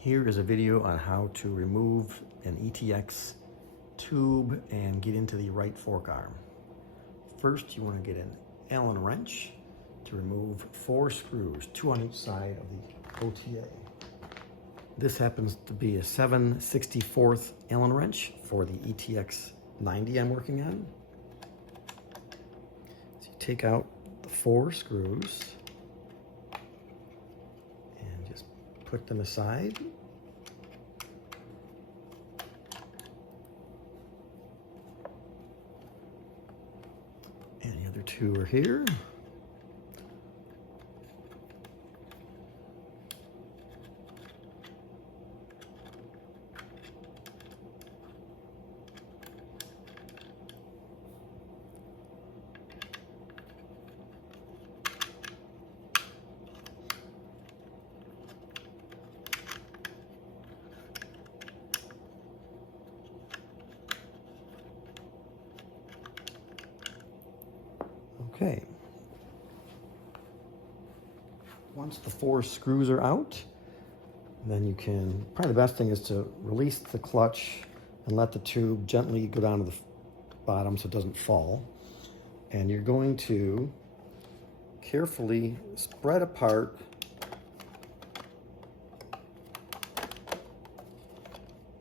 Here is a video on how to remove an ETX tube and get into the right fork arm. First, you want to get an Allen wrench to remove 4 screws, 2 on each side of the OTA. This happens to be a 7/64 Allen wrench for the ETX 90 I'm working on. So you take out the 4 screws and just put them aside. And the other 2 are here. Okay. Once the 4 screws are out, then you can, probably the best thing is to release the clutch and let the tube gently go down to the bottom so it doesn't fall. And you're going to carefully spread apart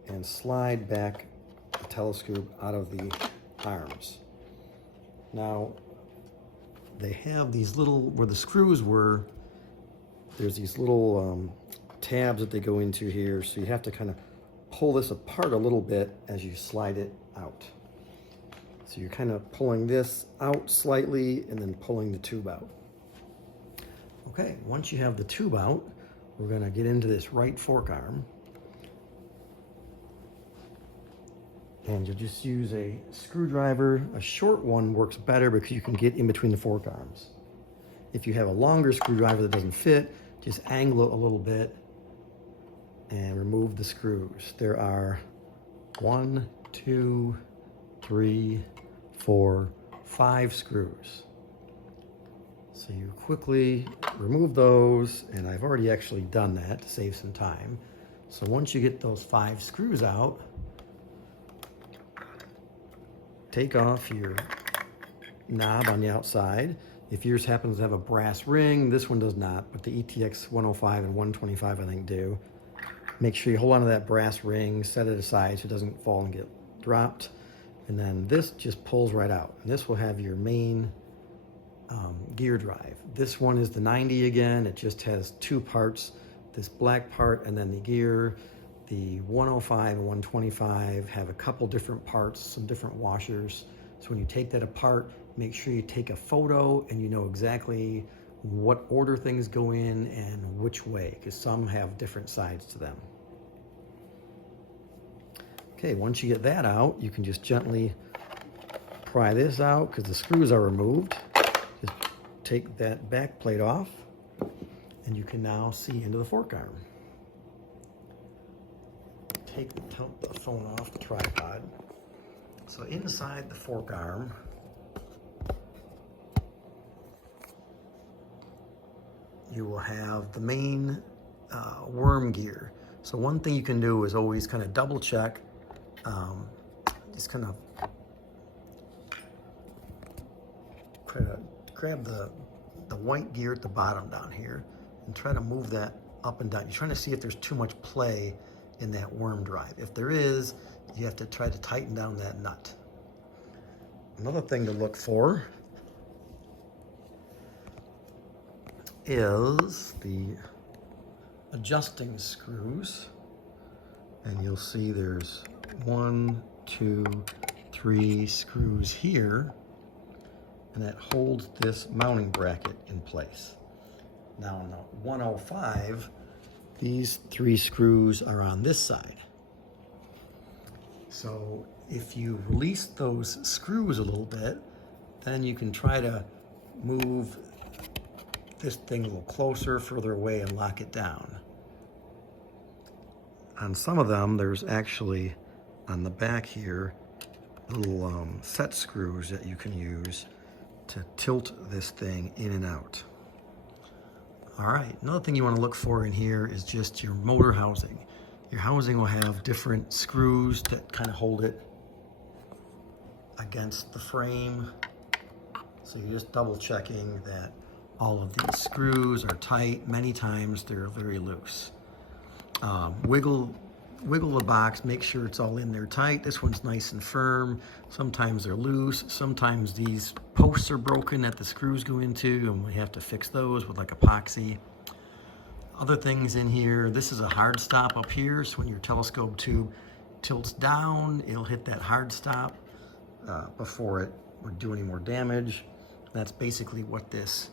and slide back the telescope out of the arms. Now, they have these little, where the screws were, there's these little tabs that they go into here, so you have to kind of pull this apart a little bit as you slide it out. So you're kind of pulling this out slightly and then pulling the tube out. Okay, once you have the tube out, we're going to get into this right fork arm. And you'll just use a screwdriver. A short one works better because you can get in between the fork arms. If you have a longer screwdriver that doesn't fit, just angle it a little bit and remove the screws. There are 1, 2, 3, 4, 5 screws. So you quickly remove those, and I've already actually done that to save some time. So once you get those 5 screws out, take off your knob on the outside. If yours happens to have a brass ring, this one does not, but the ETX 105 and 125 I think do. Make sure you hold on to that brass ring, set it aside so it doesn't fall and get dropped. And then this just pulls right out. And this will have your main gear drive. This one is the 90 again. It just has 2 parts, this black part and then the gear. The 105 and 125 have a couple different parts, some different washers. So when you take that apart, make sure you take a photo and you know exactly what order things go in and which way, because some have different sides to them. Okay, once you get that out, you can just gently pry this out because the screws are removed. Just take that back plate off and you can now see into the fork arm. Tilt the phone off the tripod. So inside the fork arm, you will have the main worm gear. So one thing you can do is always kind of double check, just kind of try to grab the white gear at the bottom down here and try to move that up and down. You're trying to see if there's too much play in that worm drive. If there is, you have to try to tighten down that nut. Another thing to look for is the adjusting screws. And you'll see there's 1, 2, 3 screws here, and that holds this mounting bracket in place. Now on the 105, these 3 screws are on this side. So if you release those screws a little bit, then you can try to move this thing a little closer, further away, and lock it down. On some of them, there's actually, on the back here, little set screws that you can use to tilt this thing in and out. All right, another thing you want to look for in here is just your motor housing. Your housing will have different screws that kind of hold it against the frame. So you're just double checking that all of these screws are tight. Many times they're very loose. Wiggle the box, make sure it's all in there tight. This one's nice and firm. Sometimes they're loose. Sometimes these posts are broken that the screws go into, and we have to fix those with like epoxy. Other things in here, this is a hard stop up here, so when your telescope tube tilts down, it'll hit that hard stop before it would do any more damage. That's basically what this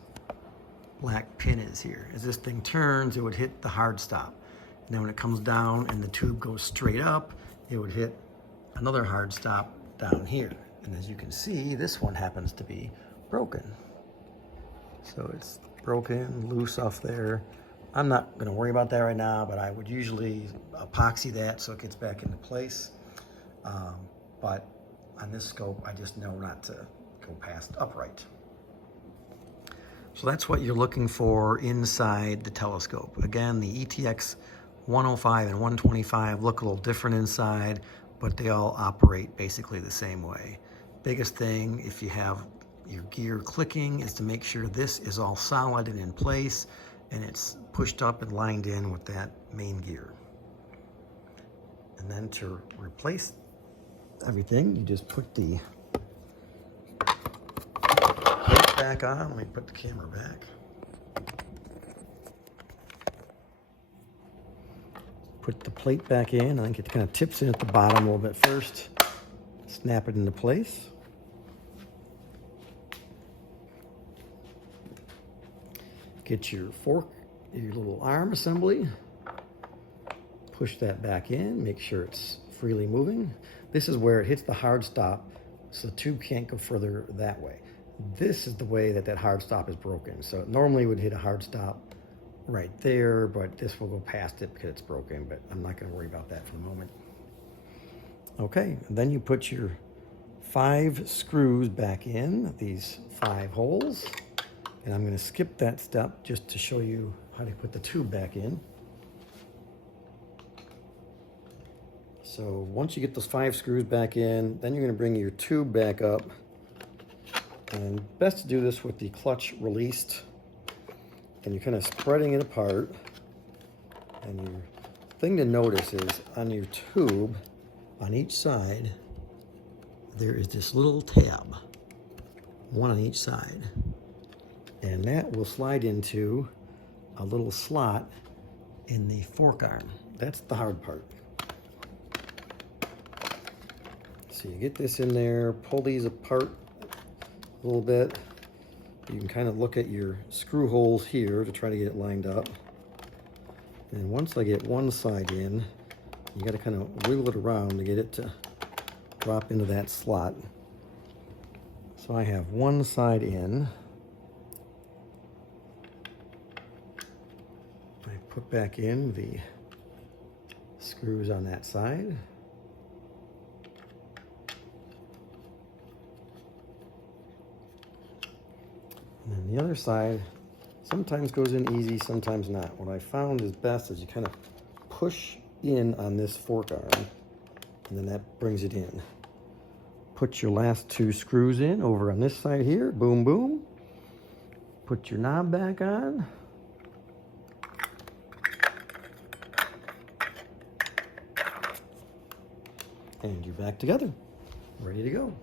black pin is here. As this thing turns, it would hit the hard stop. And then when it comes down and the tube goes straight up, it would hit another hard stop down here. And as you can see, this one happens to be broken. So it's broken, loose off there. I'm not gonna worry about that right now, but I would usually epoxy that so it gets back into place. But on this scope, I just know not to go past upright. So that's what you're looking for inside the telescope. Again, the ETX 105 and 125 look a little different inside, but they all operate basically the same way. Biggest thing, if you have your gear clicking, is to make sure this is all solid and in place, and it's pushed up and lined in with that main gear. And then to replace everything, you just put the plate back on. Let me put the camera back. Put the plate back in. I think it kind of tips in at the bottom a little bit first. Snap it into place. Get your fork, your little arm assembly. Push that back in. Make sure it's freely moving. This is where it hits the hard stop, so the tube can't go further that way. This is the way that that hard stop is broken. So it normally would hit a hard stop right there, but this will go past it because it's broken, but I'm not going to worry about that for the moment. Okay, and then you put your 5 screws back in, these 5 holes, and I'm going to skip that step just to show you how to put the tube back in. So once you get those 5 screws back in, then you're going to bring your tube back up, and best to do this with the clutch released. And you're kind of spreading it apart. And your thing to notice is on your tube, on each side, there is this little tab, one on each side. And that will slide into a little slot in the fork arm. That's the hard part. So you get this in there, pull these apart a little bit. You can kind of look at your screw holes here to try to get it lined up. And once I get one side in, you got to kind of wiggle it around to get it to drop into that slot. So I have one side in. I put back in the screws on that side. And then the other side sometimes goes in easy, sometimes not. What I found is best is you kind of push in on this fork arm, and then that brings it in. Put your last 2 screws in over on this side here, boom, boom. Put your knob back on. And you're back together, ready to go.